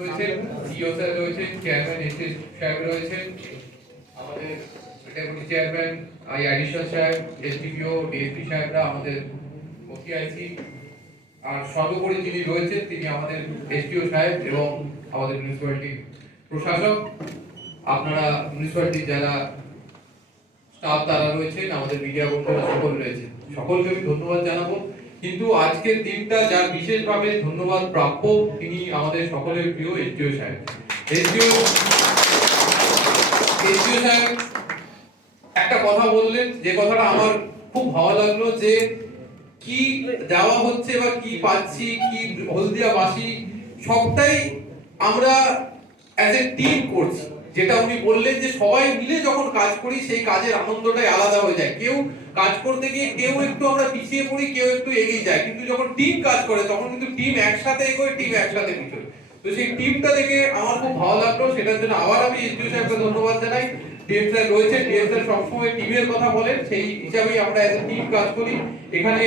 রয়েছেন CO sir রয়েছেন chairman S S সাহেব রয়েছেন, আমাদের ডেপুটি চেয়ারম্যান আই অ্যাডিশনাল সাহেব এসডিপিও ডিএসপি সাহেবরা আমাদের আর সর্বোপরি যিনি রয়েছেন তিনি আমাদের এসডিও সাহেব এবং আমাদের মিউনিসিপ্যালিটির প্রশাসক। আপনারা মিউনিসিপ্যালিটির যারা স্টাফ তারা রয়েছেন, আমাদের মিডিয়া বন্ধুরা সকল রয়েছে সকলকে আমি ধন্যবাদ জানাব। কিন্তু আজকের দিনটা যার বিশেষভাবে ধন্যবাদ প্রাপ্য, তিনি আমাদের সকলের প্রিয় এসডিও সাহেব এসডিও এসডিও সাহেব একটা কথা বললেন, যে কথাটা আমার খুব ভালো লাগল, যে কি দেওয়া হচ্ছে বা কি পাচ্ছি, কি হলদিয়াবাসী, সবটাই আমরা অ্যাজ এ টিম করছি। যেটা উনি বললেন যে সবাই মিলে যখন কাজ করি, সেই কাজের আনন্দটাই আলাদা হয়ে যায়। কেউ কাজ করতে গিয়ে কেউ একটু আমরা পিছিয়ে পড়ি, কেউ একটু এগিয়ে যায়। কিন্তু যখন টিম কাজ করে, তখন কিন্তু টিম একসাথে এগোয় টিম একসাথে পিছোয় তো সেই টিমটা দেখে আমার খুব ভালো লাগল। সেটার জন্য আবার আমি এসডিও সাহেবকে ধন্যবাদ জানাই। ডিএম স্যার রয়েছে। ডিএম স্যার সবসময় টিমের কথা বলেন। সেই হিসাবেই আমরা এজ টিম কাজ করি। এখানে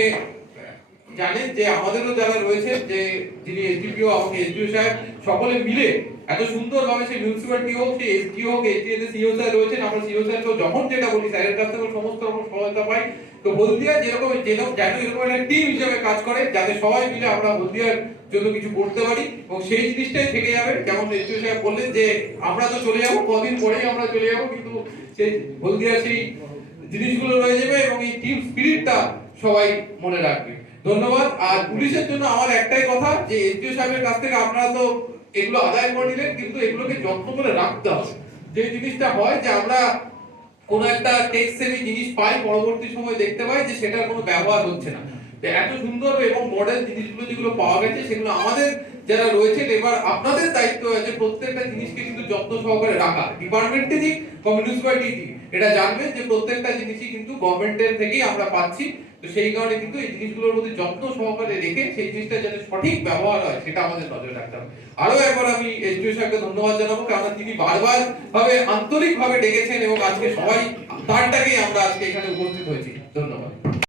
জানেন যে আমাদেরও যারা রয়েছে, যে যিনি এসডিপিও আমাকে এসডিও সাহেব সকলে মিলে এত সুন্দরভাবে সেই মিউনিসিপ্যালিটি হোক, সেই এসডিও হোক এসডিএতে সিও স্যার রয়েছেন, আমরা সিও স্যারকে যখন যেটা বলি স্যারের কাছ থেকে সমস্ত রকম সহায়তা পাই। তো হলদিয়া যেরকম যেরকম, যেন এরকম একটা টিম হিসেবে কাজ করে, যাতে সবাই মিলে আমরা হলদিয়ার জন্য কিছু করতে পারি এবং সেই জিনিসটাই থেকে যাবে। যেমন এসডিও সাহেব বললেন যে, আমরা তো চলে যাব, কদিন পরেই আমরা চলে যাব, কিন্তু সেই হলদিয়ার সেই জিনিসগুলো রয়ে যাবে এবং এই টিম স্পিরিটটা সবাই মনে রাখবে। ধন্যবাদ। আর পুলিশের জন্য আমার একটাই কথা যে এসডিও সাহেবের কাছ থেকে আপনারা তো এগুলো আদায় করে নিলেন, কিন্তু এগুলোকে যত্ন করে রাখতে হবে। যে জিনিসটা হয় যে আমরা কোনো একটা টেক্সট সেভি জিনিস পাই, পরবর্তী সময় দেখতে পাই যে সেটার কোনো ব্যবহার হচ্ছে না। এত সুন্দর এবং মডেল জিনিসগুলো যেগুলো পাওয়া গেছে, সেগুলো আমাদের যারা রয়েছেন এবার আপনাদের দায়িত্ব আছে প্রত্যেকটা জিনিসকে কিন্তু যত্ন সহকারে রাখা। ডিপার্টমেন্টে দিক বা দিক এটা জানবেন যে প্রত্যেকটা জিনিসই গভর্নমেন্টের থেকেই আমরা পাচ্ছি। তো সেই কারণে কিন্তু এই জিনিসগুলোর প্রতি যত্ন সহকারে রেখে সেই জিনিসটা যাতে সঠিক ব্যবহার হয়, সেটা আমাদের নজরে রাখতে হবে। আরও একবার আমি এসডিও সাহেবকে ধন্যবাদ জানাব কারণ তিনি বারবার ভাবে আন্তরিক ভাবে ডেকেছেন এবং আজকে সবাই তারটাকেই আমরা আজকে এখানে উপস্থিত হয়েছি। ধন্যবাদ।